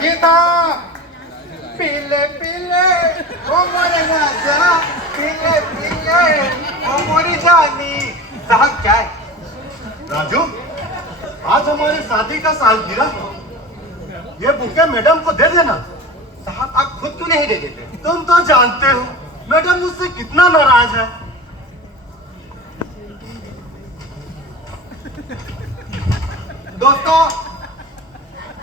गीता पीले पीले वो मोरे राजा पीले पीले वो मोरी जानी। साहब क्या है? राजू, आज हमारी शादी का सालगिरह, ये बुके मैडम को दे देना। साहब आप खुद क्यों नहीं दे देते? तुम तो जानते हो मैडम मुझसे कितना नाराज है। दोस्तों,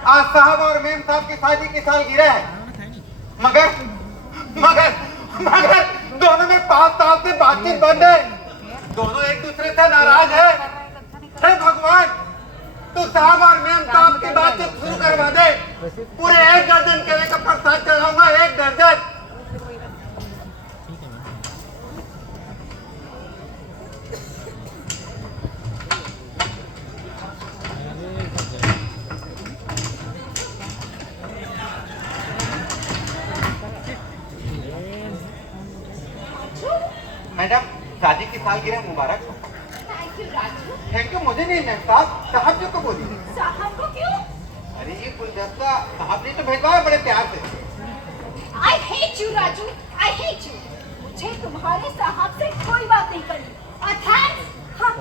आज साहब और मेम साहब की शादी की सालगिरह है, मगर मगर मगर दोनों में 5 साल से बातचीत बंद है। दोनों एक दूसरे से नाराज है। हे भगवान, तो साहब और मेम साहब की बातचीत शुरू करवा दे। पूरे 1 दर्जन केले का प्रसाद चढ़ाऊंगा, 1 दर्जन। मैडम, शादी की सालगिरह मुबारक हो। Thank you Raju. Thank you मुझे नहीं मैम साहब, साहब जी को बोलिए। साहब को क्यों? अरे ये गुलदस्ता साहब ने तो भेजवाया बड़े प्यार से। I hate you Raju, I hate you। मुझे तुम्हारे साहब से कोई बात नहीं करनी। और थैंक्स, हाँ,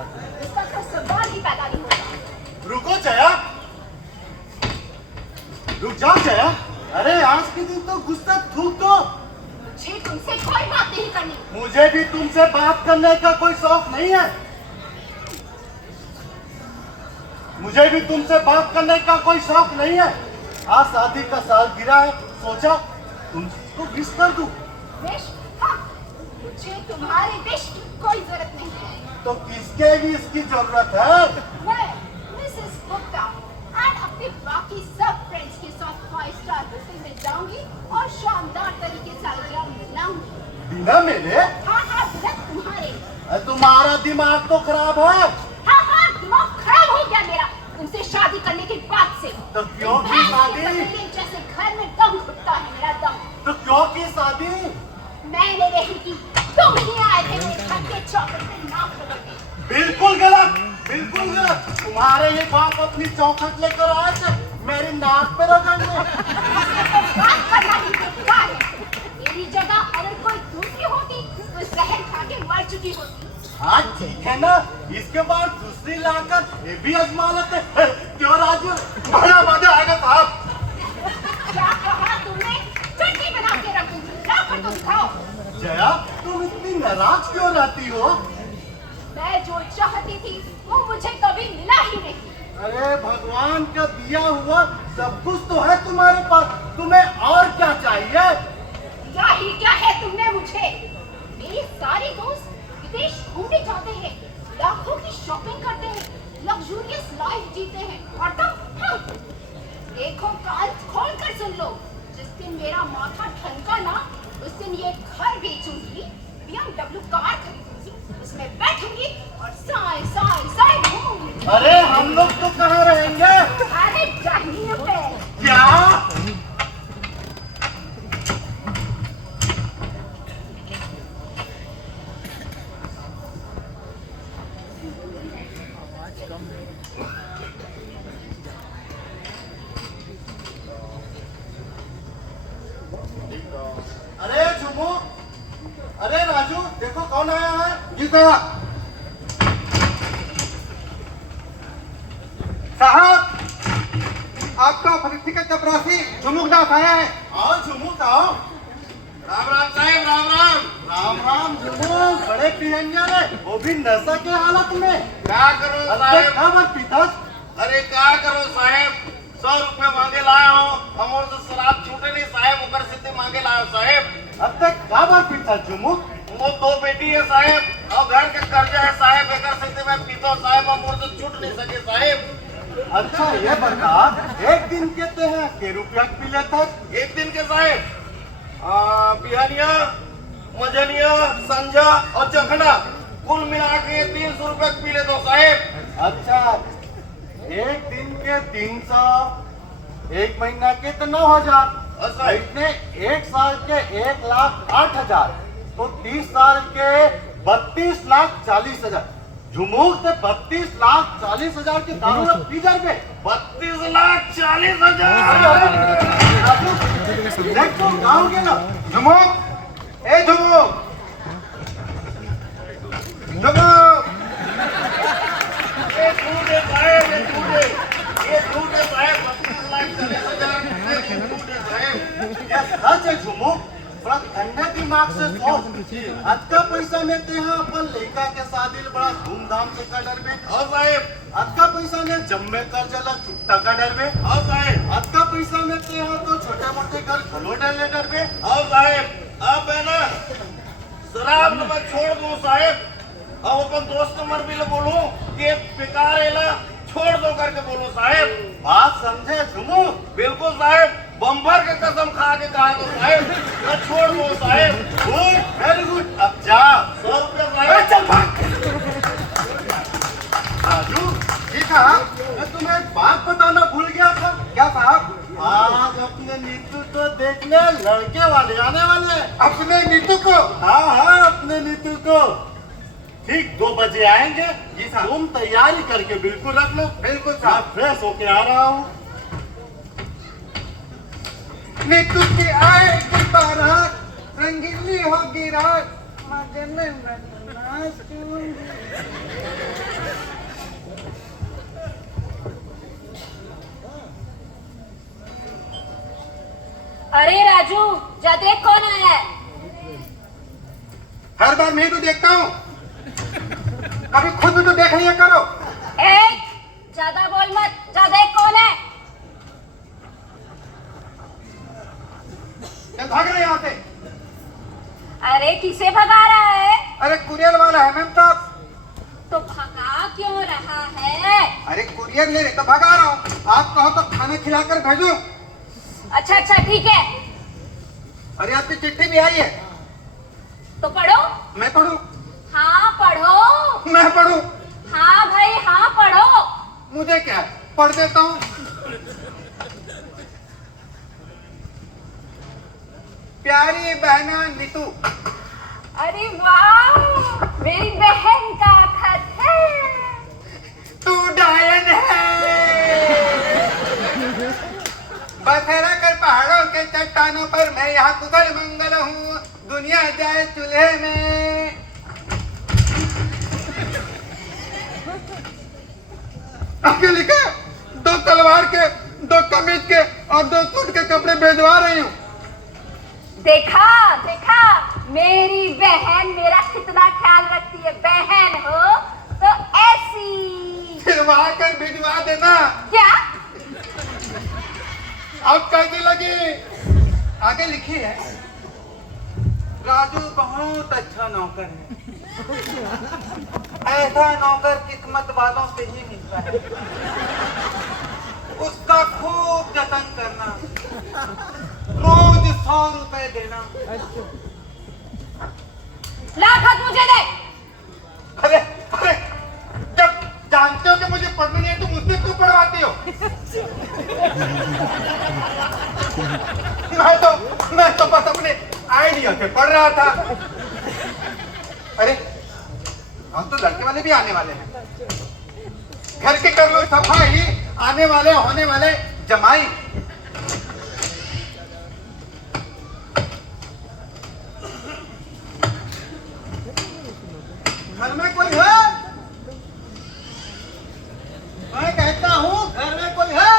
इसका तो सवाल ही पैदा नहीं होता। रुको जया, रुक जाओ जया। अरे आज के दिन तो गुस्सा थूक दो। मुझे तुमसे कोई बात नहीं करनी। मुझे भी तुमसे बात करने का कोई शौक नहीं है। मुझे भी तुमसे बात करने का कोई शौक नहीं है। आज शादी का सालगिरह है, सोचा तुमको विश कर दूं। विश? हाँ, मुझे तुम्हारे विश की कोई जरूरत नहीं है। तो किसके भी इसकी जरूरत है? मैं मिसेस गुप्ता और अपने बाकी सब फ्रेंड्स के साथ 5 स्टार होटल में जाऊंगी और शानदार तरीके से सालगिरह मनाऊंगी। बिना मेरे? हाँ हाँ, बिना तुम्हारे। तुम्हारा दिमाग तो खराब है। हाँ हाँ, दिमाग खराब हो गया मेरा तुमसे शादी करने के बाद से। तो क्यों की शादी? जैसे घर में दम घुटता है मेरा दम। तो क्यों की शादी? मैंने नहीं की, तुम ही आए थे मेरे घर के चौखट पे नाक रगड़ने। बिल्कुल गलत, बिल्कुल गलत। तुम्हारे ये बाप अपनी चौखट लेकर आए थे मेरी नाक पे रगड़ने। बात करना ही बेकार है। मेरी जगह अगर कोई दूसरी होती तो जहर खा के मर चुकी होती। हाँ ठीक है ना, इसके बाद दूसरी लाकर ये भी आजमा लेते। क्यों राजू? बड़ा मजा आएगा साहब। क्या कहा तुमने? चटनी बना के रखूंगी, लाकर तो दिखाओ। जया, तुम इतनी नाराज क्यों रहती हो? मैं जो चाहती थी वो मुझे कभी मिला ही नहीं। अरे भगवान का दिया हुआ सब कुछ तो है तुम्हारे पास, तुम्हें और क्या चाहिए? क्या ही क्या है तुमने मुझे? मेरे सारे दोस्त विदेश घूमने जाते हैं, लाखों की शॉपिंग करते हैं, लग्जूरियस लाइफ जीते हैं और तुम? हाँ। देखो, कान खोल कर सुन लो। जिस दिन मेरा माथा ठनका ना, उस दिन ये घर बेचूंगी, BMW कार खरीदूंगी, उसमें बैठूंगी और साए साए साए घूमूंगी। अरे हम लोग तो कहाँ रहेंगे? अरे जमीन पे। क्या? अरे झुमू, अरे राजू, देखो कौन आया है। जी साहब। साहब, आपका फरीसी का चपरासी झुमुकदास आया है। आओ झुमू, आओ। राम राम साहेब, राम राम। राम राम झुमू, बड़े पियंजर है, वो भी नशा के हालत में। क्या करो अरे साहेब? खबर पीता? अरे क्या करो साहेब, 100 रुपए मांगे लाया हो, हमों से शराब छूटे नहीं साहेब, ऊपर सिद्धि मांगे लाया साहेब। अब तक खबर पीता झुमू? वो 2 बेटी है साहेब और घर के कर्जा है साहेब, एकर सिद्धि में पीतो साहेब, हमों से छूट नहीं सके साहेब। अच्छा ये बता, एक दिन कहते हैं के रुपया पी लेता? एक दिन के साहेब बिहानिया, मजनिया, संझा और चखना कुल मिला के 300 रुपए पी ले दो साहेब। अच्छा, एक दिन के 300, एक महीना के तो 9,000, अच्छा। इतने एक साल के 1,08,000, तो 30 साल के 32,40,000। झुमूक से 32,40,000 की दारू पी जाए। 32,40,000। देख तो गाँव के ना झुमुक, ए झुमुक, झुमुक। ये झूठ है साहब, ये झूठ है, ये झूठ है साहब, 32 लाख 40,000 ये झूठ है साहब। ये सच है झुमू। बड़ा ठंडे दिमाग से सोच। आज का पैसा में ते यहाँ अपन लड़का के शादी बड़ा धूमधाम से कर डर में। और साहब, आज का पैसा में जम्मे कर चला छुट्टा का डर में। और साहब, आज का पैसा में ते यहाँ तो छोटे मोटे घर घलो डर डर में। और साहब, अब है ना शराब न मैं छोड़ दूं साहब, अब अपन दोस्त नंबर भी ले बोलूं कि बेकार है ला छोड़ दो करके बोलो साहब। बात समझे झुमू? बिल्कुल साहब, बम्बर के कसम खा के कहा तो साहब मैं छोड़ दो साहब। Good, very good. अब जा। 100 रुपया अरे साहब। चल भाग। राजू, जी साहब। मैं तुम्हें एक बात बताना भूल गया था। क्या साहब? आज अपने नीतू को देखने लड़के वाले आने वाले हैं। अपने नीतू को? हाँ, अपने नीतू को ठीक 2 बजे आएंगे। जी साहब। तुम तैयारी करके बिल्कुल रख लो। बिल्कुल मैं साहब। फ्रेश होके आ रहा हूँ। नीतू की आए की बारात, रंगीली होगी रात, मजे में नाचूंगी। अरे राजू, जा देख कौन आया है। हर बार मैं तो देखता हूँ, कभी खुद भी तो देख लिया करो। ए, ज्यादा बोल मत, जा देख कौन है। क्या भाग रहे हैं यहाँ से? अरे किसे भगा रहा है? अरे कुरियर वाला है मैम साहब। तो भगा क्यों रहा है? अरे कुरियर ले रहे तो भगा रहा हूँ। आप कहो तो खाना खिलाकर भेजो। अच्छा अच्छा ठीक है, अरे आपकी चिट्ठी भी आई है। तो पढ़ो। मैं पढ़ूं? हाँ पढ़ो। मैं पढ़ूं? हाँ भाई हाँ पढ़ो। मुझे क्या है, पढ़ देता हूँ। प्यारी बहना नीतू। अरे वाह, मेरी बहन का खत है। तू डायन है। बसेरा कर पहाड़ों के चट्टानों पर मैं यहाँ कुशल मंगल हूँ, दुनिया जाए चूल्हे में। आगे लिखा 2 तलवार के, 2 कमीज के और 2 सूट के कपड़े भेजवा रही हूँ। देखा देखा, मेरी बहन मेरा कितना ख्याल रखती है। बहन हो तो ऐसी सिलवा कर भिजवा देना। क्या? अब कैसी लगी? आगे लिखी है, राजू बहुत अच्छा नौकर है, ऐसा नौकर किस्मत वालों से ही मिलता है। उसका खूब जतन करना, रोज 100 रुपए देना। ला खत मुझे दे। अरे अरे, जब जानते हो कि मुझे पढ़ना नहीं है तो मुझसे क्यों पढ़वाती हो? मैं तो बस अपने आइडिया से पढ़ रहा था। अरे हम तो लड़के वाले भी आने वाले हैं। घर के कर लो सफाई, आने वाले होने वाले जमाई। घर में कोई है? मैं कहता हूँ घर में कोई है?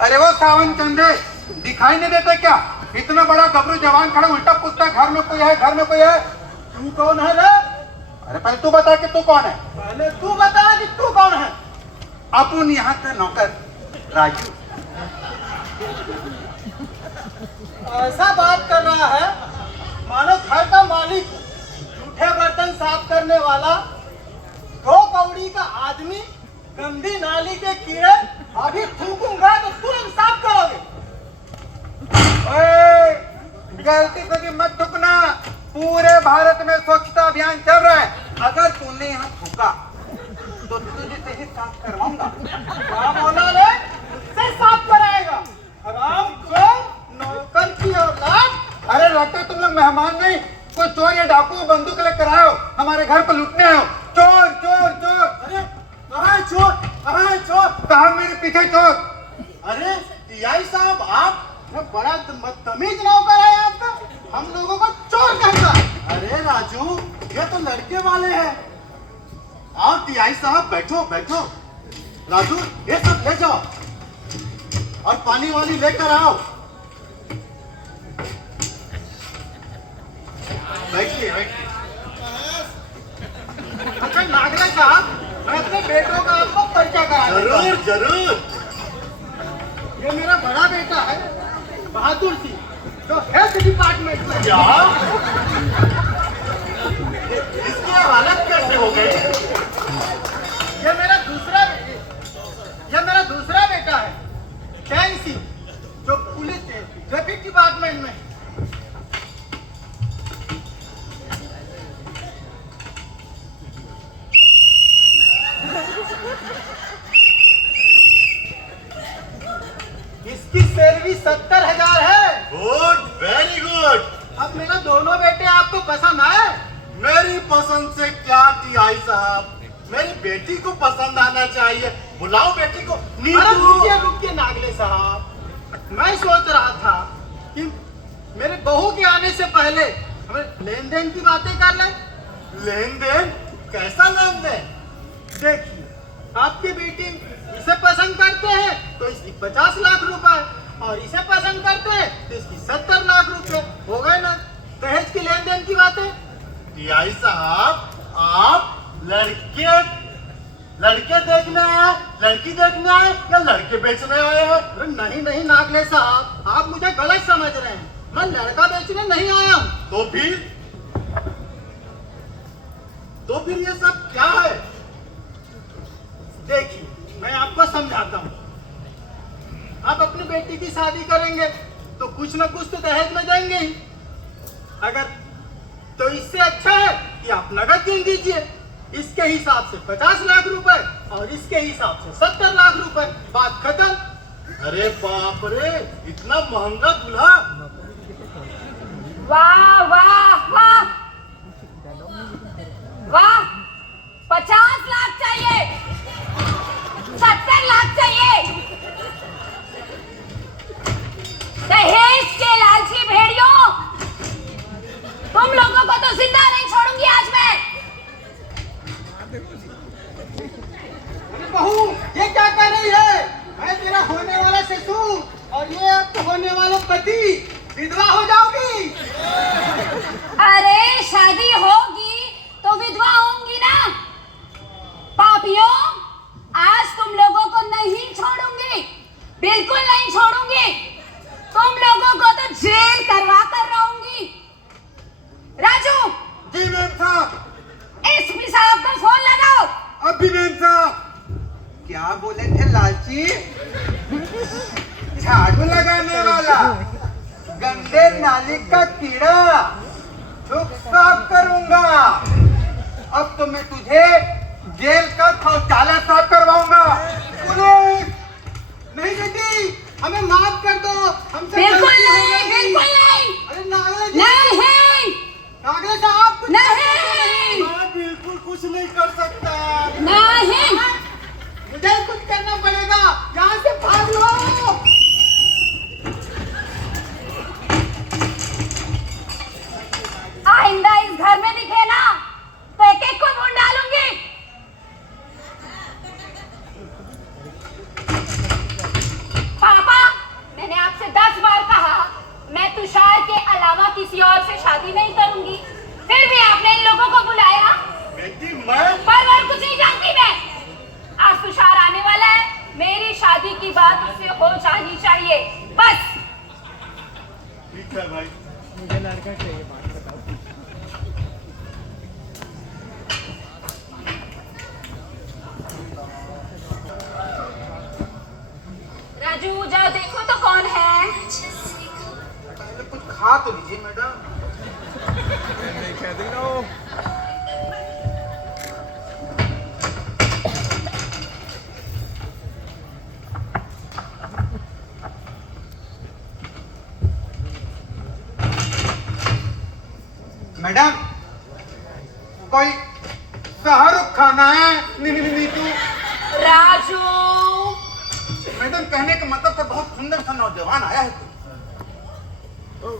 अरे वो सावन चंदे दिखाई नहीं देता क्या? इतना बड़ा गबरू जवान खड़ा उल्टा पूछता घर में कोई है, घर में कोई है। तू कौन है रे? अरे पहले तू बता कि तू कौन है। पहले तू बता कि तू कौन है। अपन यहाँ का नौकर राजू। ऐसा बात कर रहा है मानो घर का मालिक, जूठे बर्तन साफ करने वाला, 2 कौड़ी का आदमी, गंदी नाली के कीड़े। अभी थूकूंगा तो तुरंत साफ करोगे। ओए, गलती से भी मत थूकना। पूरे भारत में स्वच्छता अभियान चल रहा है। अगर तूने यहाँ थूका तो तुझे से ही साफ करवाऊंगा। क्या बोला रे? से साफ कराएगा? हराम खोर, नौकर की औलाद। अरे लगता है तुम लोग मेहमान नहीं, कोई चोर या डाकू बंदूक लेकर आए हो, हमारे घर पर लूटने आए हो। चोर चोर चोर। अरे कहाँ है चोर? कहाँ है चोर? कहा मेरे पीछे चोर? अरे टीआई साहब, आप ये बड़ा बदतमीज नौकर है आपका, हम लोगों को चोर कहता है। अरे राजू, ये तो लड़के वाले हैं। आओ टीआई साहब, बैठो बैठो। राजू, ये सब ले जाओ और पानी वाली लेकर आओ। बैठिए बैठिए। अच्छा नागरा साहब, मैं अपने बेटों का आपको परिचय करा देता हूं। जरूर जरूर। ये मेरा बड़ा बेटा है बहादुर सिंह, जो हेल्थ डिपार्टमेंट में है। क्या इसकी हालत कैसे हो गई? ये मेरा दूसरा बेटा है चैन सिंह, जो पुलिस ट्रैफिक डिपार्टमेंट में है। इसकी सैलरी 70,000 है। Good, very good. अब मेरा दोनों बेटे आपको पसंद आए? मेरी पसंद से क्या टीआई साहब, मेरी बेटी को पसंद आना चाहिए। बुलाओ बेटी को। अरे नीतू। रुकिए नागले साहब, मैं सोच रहा था कि मेरे बहू के आने से पहले हमें लेन देन की बातें कर लें। लेन देन? कैसा लेन देन? देखिए, आपकी बेटी इसे पसंद करते हैं तो इसकी 50 लाख रुपए, और इसे पसंद करते हैं तो इसकी 70 लाख रुपए। हो गए ना दहेज की लेन देन की बातें। टीआई साहब, आप लड़के देखने आए, लड़की देखने आए या लड़के बेचने आए हैं? अरे नहीं नागले साहब, आप मुझे गलत समझ रहे हैं। मैं लड़का बेचने नहीं आया हूँ। तो फिर ये सब क्या है? देखिए, मैं आपको समझाता हूँ। आप अपनी बेटी की शादी करेंगे तो कुछ न कुछ तो दहेज में देंगे ही। अगर तो इससे अच्छा है कि आप नगद गिन दीजिए। इसके हिसाब से 50 लाख रुपए और इसके हिसाब से 70 लाख रुपए, बात खत्म। अरे बाप रे, इतना महंगा दूल्हा? वाह वाह वाह वाह, 50 लाख चाहिए, 70 लाख चाहिए। दहेज के लालची भेड़ियों, तुम लोगों को तो जिंदा नहीं छोड़ूंगी आज मैं। बहू, ये क्या कर रही है? मैं तेरा होने वाला ससुर और ये आपके होने वाला पति, विधवा हो जाओगी। अरे शादी होगी तो विधवा होंगी ना। पापियों, आज तुम लोगों को नहीं छोड़ूंगी, बिल्कुल नहीं छोड़ूंगी। तुम लोगों को तो जेल करवा कर रहूंगी। राजू, जी मैम साहब। एसपी साहब को फोन लगाओ। अभी मैम साहब। क्या बोले थे लालची? झाड़ू लगाने वाला, गंदे नाली का कीड़ा, धूप साफ करूंगा। अब तो मैं तुझे जेल का शौचालय साफ करवाऊंगा। पुलिस! नहीं बेटी, हमें माफ कर दो, हमसे बिल्कुल गलती हो नहीं, गई। बिल्कुल नहीं, अरे नागले जी, नहीं, नागले साहब कुछ नहीं, मैं बिल्कुल कुछ नहीं कर सकता। नहीं। मुझे कुछ करना पड़ेगा, यहाँ से भाग लो। आइंदा इस घर में दिखे ना तो एक एक को ढूंढ डालूंगी। पापा, मैंने आपसे 10 बार कहा मैं तुषार के अलावा किसी और से शादी नहीं करूंगी, फिर भी आपने इन लोगों को बुलाया। बेटी, मैं पर कुछ नहीं जानती मैं। आज तुषार आने वाला है, मेरी शादी की बात उससे हो जानी चाहिए, बस। ठीक है भाई। मुझे लड़का चाहिए, बात बताओ। राजू, जाओ देखो तो कौन है। पहले कुछ खा तो लीजिए मैडम। मैडम, कोई शाहरुख खाना है? नीतू। राजू, मैडम, कहने का मतलब तो बहुत सुंदर सा नौजवान आया है। अरे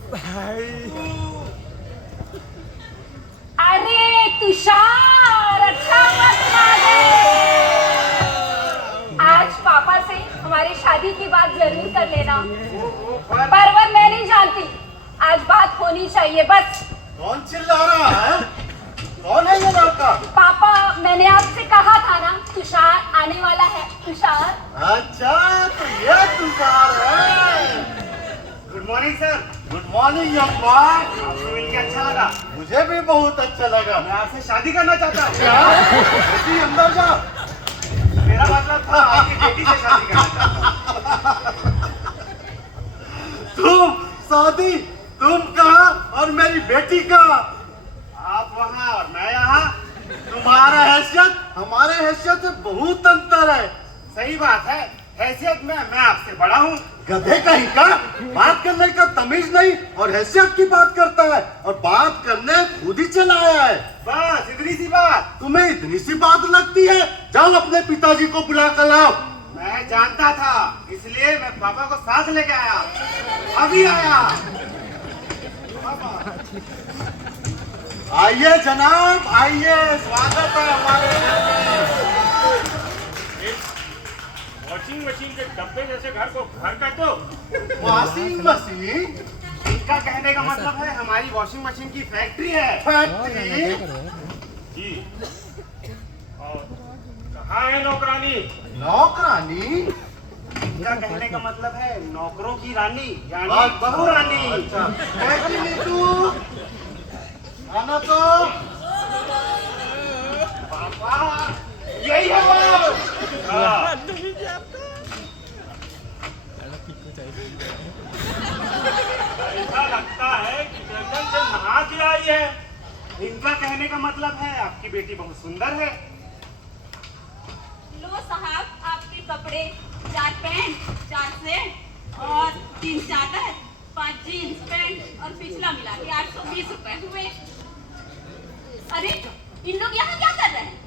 तुषार, अच्छा मत माने। आज पापा से हमारी शादी की बात जरूर कर लेना। पर मैं नहीं जानती, आज बात होनी चाहिए बस। कौन चिल्ला रहा है? कौन है ये लड़का? पापा, मैंने आपसे कहा था ना, तुषार आने वाला है। तुषार। अच्छा, तो ये तुषार है। Good morning sir. Good morning young boy. आपको मिलकर अच्छा लगा। मुझे भी बहुत अच्छा लगा। मैं आपसे शादी करना चाहता हूँ। क्या? बेटी अंदर जा। मेरा मतलब था आपकी बेटी से शादी करना चाहता हूँ। शादी तुम कहाँ और मेरी बेटी कहाँ? आप वहाँ और मैं यहाँ। तुम्हारा हैसियत हमारे हैसियत में बहुत अंतर है। सही बात है, हैसियत में मैं आपसे बड़ा हूँ। गधे कहीं का, बात करने का तमीज नहीं और हैसियत की बात करता है, और बात करने खुद ही चला आया है। बस इतनी सी बात। तुम्हें इतनी सी बात लगती है? जाओ अपने पिताजी को बुला कर लाओ। मैं जानता था, इसलिए मैं पापा को साथ लेके आया। अभी आया। आइए जनाब, आइए, स्वागत है हमारे घर में। वॉशिंग मशीन के डब्बे जैसे घर को घर कर दो। Washing machine? इनका कहने का मतलब है हमारी वॉशिंग मशीन की फैक्ट्री है। फैक्ट्री? जी। और कहाँ है नौकरानी? नौकरानी? इनका कहने का मतलब है नौकरों की रानी, यानी अच्छा, बहू रानी। अच्छा, कैसी नीतू? आना तो। पापा, यही है वो। हाँ। ऐसा लगता है कि जंगल से नहा के आई है। इनका कहने का मतलब है आपकी बेटी बहुत सुंदर है। लो साहब, आपके कपड़े, 4 पैंट, 4 सेट और 3 चादर, 5 जीन्स पैंट और पिछला मिला के 820 रुपए हुए। अरे इन लोग यहाँ क्या कर रहे हैं?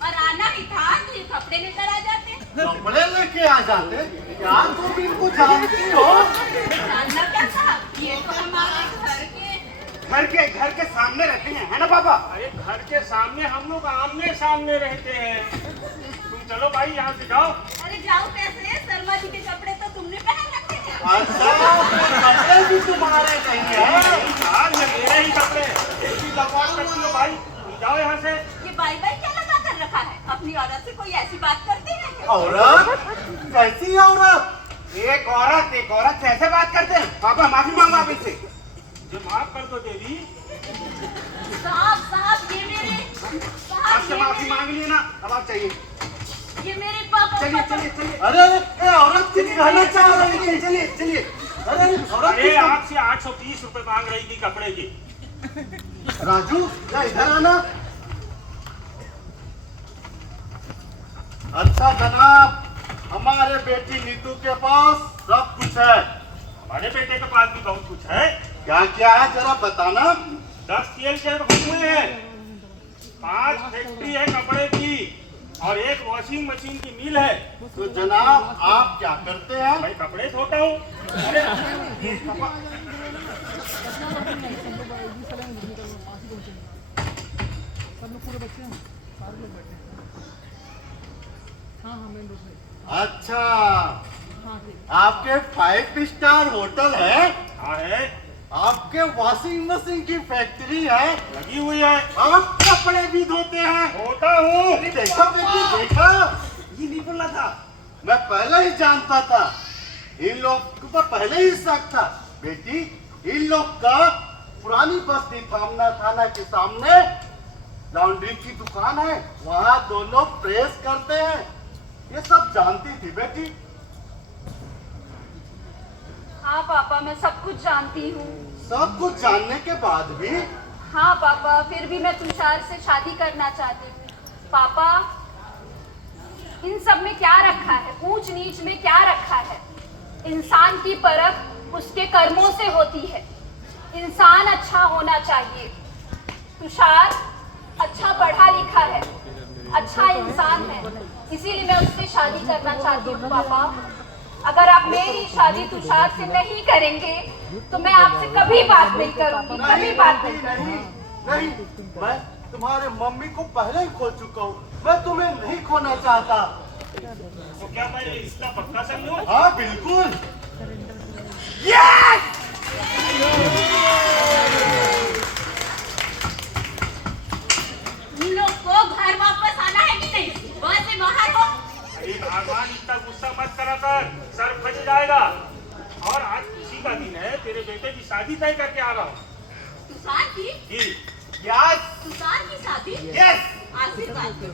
और आना ही था तो ये कपड़े लेकर आ जाते। कपड़े लेके आ जाते? क्या तुम इनको जानती हो? जानना क्या साहब, ये तो हमारे घर के सामने रहते हैं, है ना पापा? अरे घर के सामने हम लोग आमने सामने रहते हैं। तुम चलो भाई यहाँ से जाओ। अरे जाओ कैसे, शर्मा जी के कपड़े तो तुमने पहन रखे हैं। अच्छा, कपड़े भी तुम्हारे नहीं है? यार ये मेरे ही कपड़े। एक ही बकवास करती हो भाई। तुम जाओ यहाँ से। ये बाई बाई क्या लगा कर रखा है? अपनी औरत से कोई ऐसी बात करते हैं क्या? औरत? कैसी औरत? एक औरत से ऐसे बात करते हैं? पापा माफी मांगो आप इनसे। जो माफ कर दो देवी। साहब आपसे माफी मांग लिए ना, अब आप चाहिए। ये मेरे पापा। चलिए। अरे ये औरत कुछ कहना चाह रही थी। चलिए। अरे औरत अरे आपसे 830 रुपए मांग रही थी कपड़े की। राजू, क्या इधर आना। अच्छा जनाब, हमारे बेटी नीतू के पास सब कुछ है। हमारे बेटे के पास भी बहुत कुछ है। क्या क्या है जरा बताना। 10 तेल के हुए हैं, 5 फैक्ट्री है कपड़े की और 1 वॉशिंग मशीन की मिल है। तो जनाब आप क्या करते हैं? भाई कपड़े धोता हूँ। अरे अच्छा, आपके 5 स्टार होटल है, हाँ है, आपके वॉशिंग मशीन की फैक्ट्री है, लगी हुई है, आप कपड़े भी धोते हैं। धोता हूँ। देखा बेटी, देखा, ये नहीं बोलना था। मैं पहले ही जानता था, इन लोग को पहले ही शक था। बेटी, इन लोग का पुरानी बस्ती थामना थाना के सामने लॉन्ड्री की दुकान है, वहाँ दोनों प्रेस करते हैं। ये सब जानती थी बेटी? हाँ पापा, मैं सब कुछ जानती हूँ। सब कुछ जानने के बाद भी? हाँ पापा, फिर भी मैं तुषार से शादी करना चाहती हूँ। पापा, इन सब में क्या रखा है? ऊंच नीच में क्या रखा है? इंसान की परख उसके कर्मों से होती है। इंसान अच्छा होना चाहिए। तुषार अच्छा पढ़ा लिखा है, अच्छा इंसान है, इसीलिए मैं उससे शादी करना चाहती हूँ पापा। अगर आप मेरी शादी तुषार से नहीं करेंगे तो मैं आपसे कभी बात नहीं करूंगी, कभी बात नहीं नहीं नहीं, मैं तुम्हारे मम्मी को पहले ही खो चुका हूँ, मैं तुम्हें नहीं खोना चाहता। तो क्या मैं इसका पक्का समझूं? हाँ बिल्कुल। तुम लोग को घर वापस आना है कि नहीं? वहाँ से बाहर हो। अरे भगवान, इतना गुस्सा मत करा कर, सर फट जाएगा। और आज खुशी का दिन है, तेरे बेटे की शादी तय करके आ रहा हूँ। तुषार की? जी। तुषार की शादी? आशीर्वाद दो।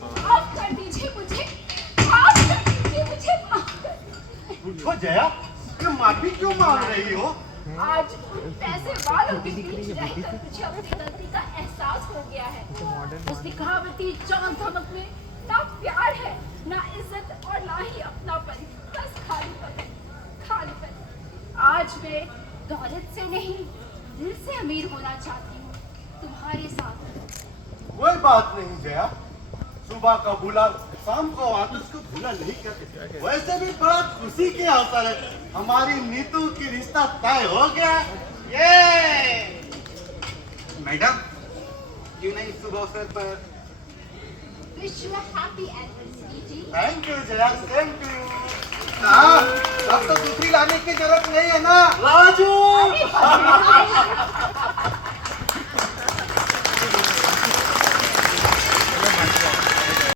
माफ कर दीजिए मुझे, माफ कर दीजिए मुझे, माफ कर दीजिए। उठो जया, ये माफी क्यों मांग रही हो? आज उन पैसे वालों के बीच रहकर मुझे अपनी गलती का एहसास हो गया है। उस दिखावटी चमक धमक में ना प्यार है, ना इज्जत और ना ही अपनापन, बस खालीपन, खालीपन। आज मैं दौलत से नहीं, दिल से अमीर होना चाहती हूँ, तुम्हारे साथ। कोई बात नहीं जया, सुबह का बुला शाम को आदर्श को भूला नहीं करते। वैसे भी बड़ा खुशी के अवसर है, हमारी नीतू की रिश्ता तय हो गया। ये मैडम, क्यों नहीं शुभ अवसर पर wish you a happy anniversary ji. Thank you Jaya, same to you. हाँ, अब तो दूसरी लाने की जरूरत नहीं है ना। राजू अरे